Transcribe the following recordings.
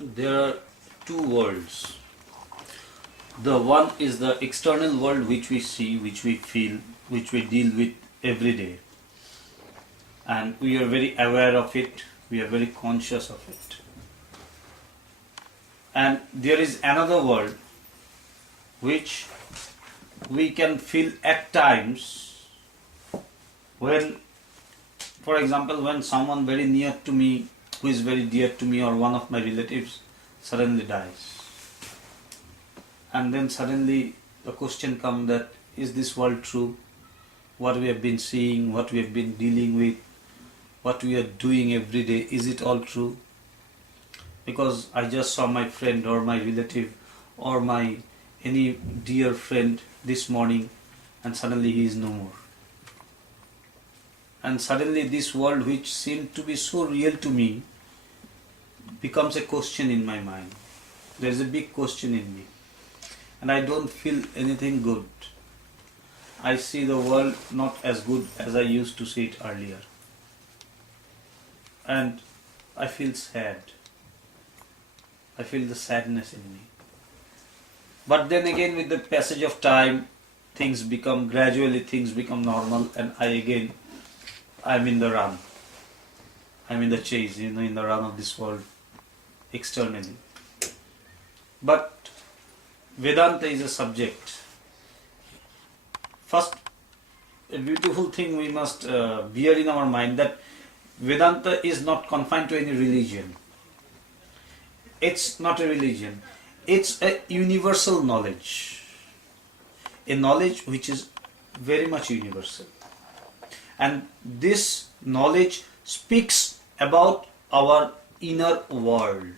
There are two worlds. The one is the external world which we see, which we feel, which we deal with every day. And we are very aware of it, we are very conscious of it. And there is another world which we can feel at times when, for example, when someone very near to me, who is very dear to me, or one of my relatives suddenly dies. And then suddenly the question comes that, is this world true? What we have been seeing, what we have been dealing with, what we are doing every day, is it all true? Because I just saw my friend or my relative or my any dear friend this morning and suddenly he is no more. And suddenly this world which seemed to be so real to me becomes a question in my mind. There is a big question in me. And I don't feel anything good. I see the world not as good as I used to see it earlier. And I feel sad. I feel the sadness in me. But then again, with the passage of time, gradually things become normal, and I'm in the run. I'm in the chase, in the run of this world externally. But Vedanta is a subject. First, a beautiful thing we must bear in our mind, that Vedanta is not confined to any religion. It's not a religion. It's a universal knowledge. A knowledge which is very much universal. And this knowledge speaks about our inner world.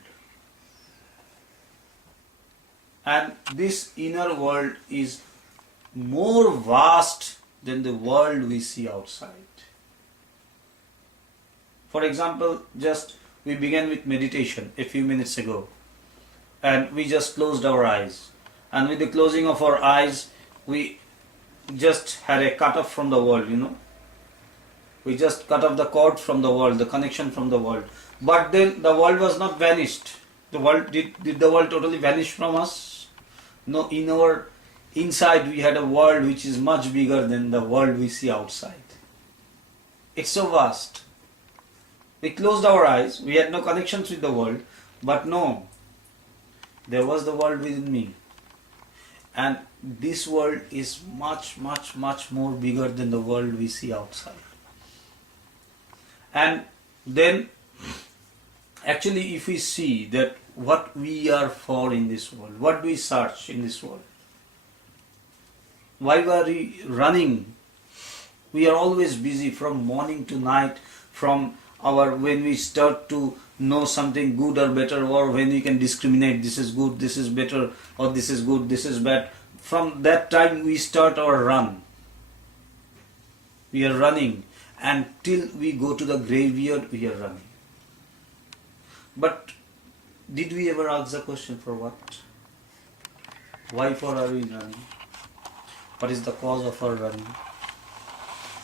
And this inner world is more vast than the world we see outside. For example, we began with meditation a few minutes ago, and we just closed our eyes. And with the closing of our eyes, we just had a cut off from the world, We just cut off the cord from the world, the connection from the world. But then the world was not vanished. Did the world totally vanish from us? No, in our inside we had a world which is much bigger than the world we see outside. It's so vast. We closed our eyes, we had no connections with the world, but no, there was the world within me. And this world is much, much, much more bigger than the world we see outside. And then, actually, if we see that what we are for in this world, what we search in this world, why are we running? We are always busy from morning to night, when we start to know something good or better, or when we can discriminate, this is good, this is better, or this is good, this is bad. From that time we start our run. We are running, and till we go to the graveyard we are running. But did we ever ask the question, for what? Why for are we running? What is the cause of our running?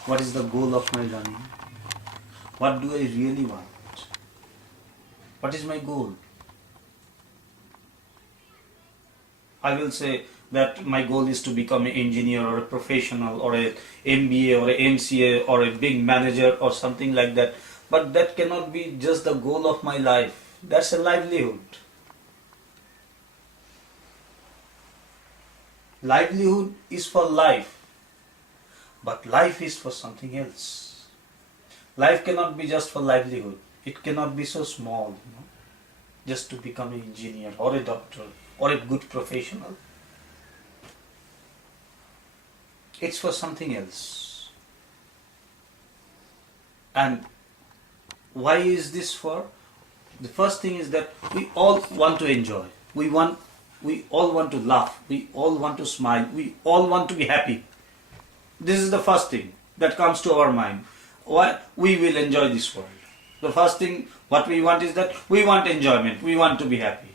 What is the goal of my running? What do I really want? What is my goal? I will say that my goal is to become an engineer or a professional or an MBA or an MCA or a big manager or something like that. But that cannot be just the goal of my life. That's a livelihood. Livelihood is for life, but life is for something else. Life cannot be just for livelihood. It cannot be so small, just to become an engineer or a doctor or a good professional. It's for something else. And why is this for? The first thing is that we all want to enjoy. We all want to laugh. We all want to smile. We all want to be happy. This is the first thing that comes to our mind. Why? We will enjoy this world. The first thing what we want is that we want enjoyment. We want to be happy.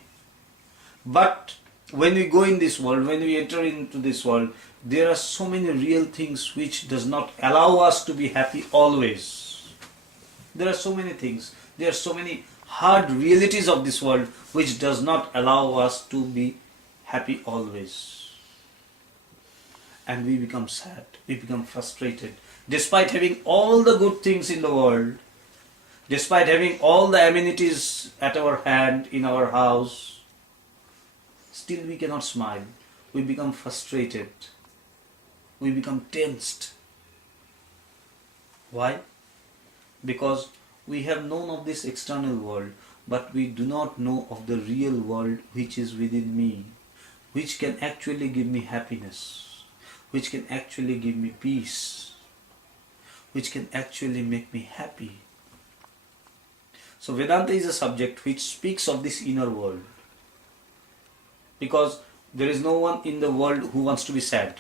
But when we go in this world, when we enter into this world, there are so many real things which does not allow us to be happy always. There are so many things. There are so many hard realities of this world which does not allow us to be happy always. And we become sad, we become frustrated. Despite having all the good things in the world, despite having all the amenities at our hand in our house, still we cannot smile. We become frustrated. We become tensed. Why? Because we have known of this external world, but we do not know of the real world which is within me, which can actually give me happiness, which can actually give me peace, which can actually make me happy. So Vedanta is a subject which speaks of this inner world, because there is no one in the world who wants to be sad,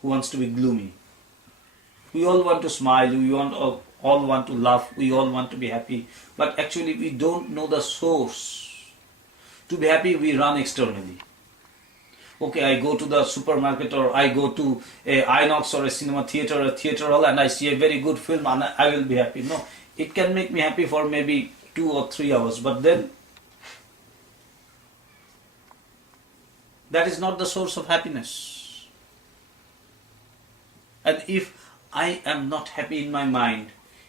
who wants to be gloomy. We all want to smile, we all want to laugh, we all want to be happy, but actually we don't know the source. To be happy, we run externally. Okay, I go to the supermarket, or I go to a Inox or a cinema theater, a theater hall, and I see a very good film and I will be happy. No, it can make me happy for maybe 2 or 3 hours, but then that is not the source of happiness. And if I am not happy in my mind,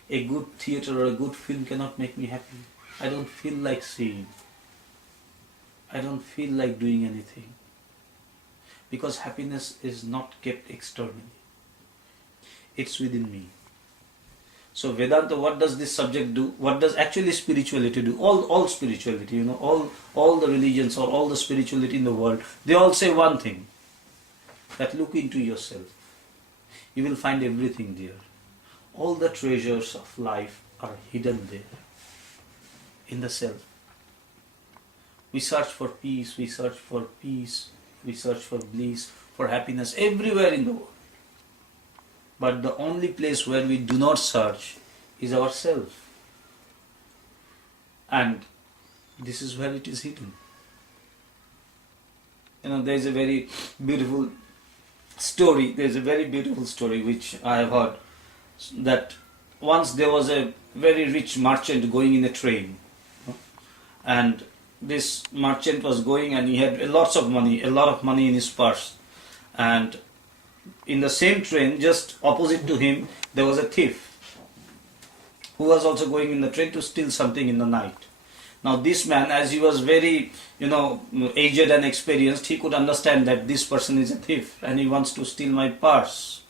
a good theater or a good film cannot make me happy. I don't feel like seeing. I don't feel like doing anything. Because happiness is not kept externally. It's within me. So Vedanta, what does this subject do? What does actually spirituality do? All spirituality, all the religions or all the spirituality in the world, they all say one thing, that look into yourself. You will find everything there. All the treasures of life are hidden there, in the self. We search for peace, we search for bliss, for happiness everywhere in the world. But the only place where we do not search is ourselves. And this is where it is hidden. There is a very beautiful story. There is a very beautiful story which I have heard, that once there was a very rich merchant going in a train, and this merchant was going and he had a lot of money in his purse, and in the same train, just opposite to him, there was a thief who was also going in the train to steal something in the night. Now this man, as he was very aged and experienced, he could understand that this person is a thief and he wants to steal my purse,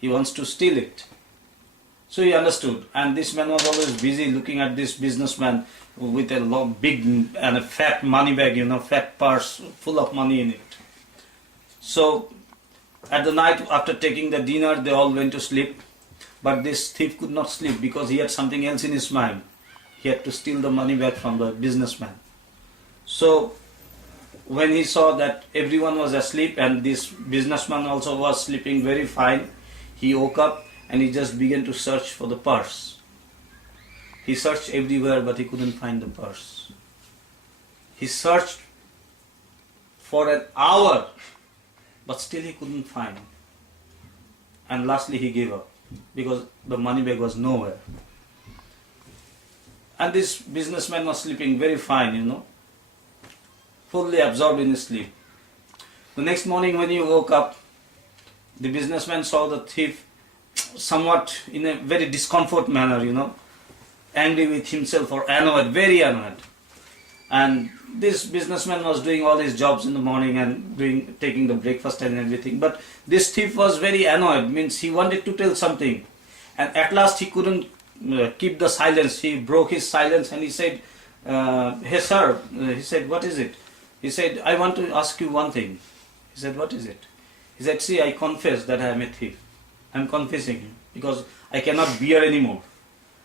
he wants to steal it. So he understood, and this man was always busy looking at this businessman with a long, big and a fat money bag, fat purse full of money in it. So at the night, after taking the dinner, they all went to sleep, but this thief could not sleep because he had something else in his mind. He had to steal the money back from the businessman. So when he saw that everyone was asleep and this businessman also was sleeping very fine, he woke up and he just began to search for the purse. He searched everywhere, but he couldn't find the purse. He searched for an hour, but still he couldn't find. And lastly he gave up because the money bag was nowhere. And this businessman was sleeping very fine, fully absorbed in his sleep. The next morning when he woke up, the businessman saw the thief somewhat in a very discomfort manner, angry with himself or annoyed, very annoyed. And this businessman was doing all his jobs in the morning and taking the breakfast and everything. But this thief was very annoyed, means he wanted to tell something. And at last he couldn't keep the silence. He broke his silence and he said, hey sir, he said, what is it? He said, I want to ask you one thing. He said, what is it? He said, see, I confess that I am a thief. I am confessing you because I cannot bear anymore.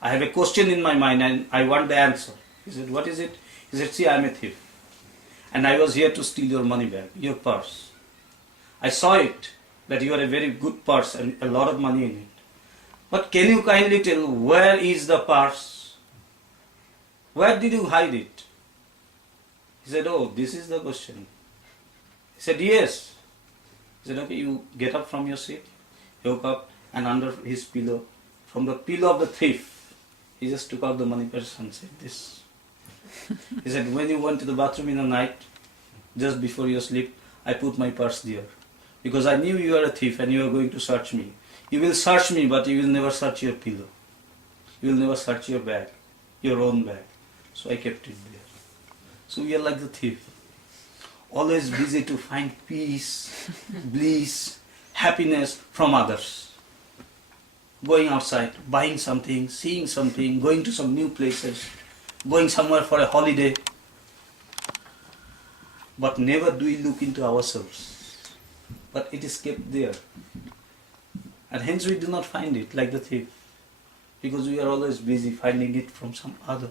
I have a question in my mind and I want the answer. He said, what is it? He said, see, I am a thief. And I was here to steal your money bag, your purse. I saw it, that you are a very good purse and a lot of money in it. But can you kindly tell where is the purse? Where did you hide it? He said, oh, this is the question. He said, yes. He said, okay, you get up from your seat. He woke up and under his pillow, from the pillow of the thief, He just took out the money purse and said this. He said, when you went to the bathroom in the night, just before you sleep, I put my purse there. Because I knew you are a thief and you are going to search me. You will search me, but you will never search your pillow. You will never search your bag, your own bag. So I kept it there. So we are like the thief. Always busy to find peace, bliss, happiness from others. Going outside, buying something, seeing something, going to some new places, going somewhere for a holiday. But never do we look into ourselves. But it is kept there. And hence we do not find it like the thief. Because we are always busy finding it from some other.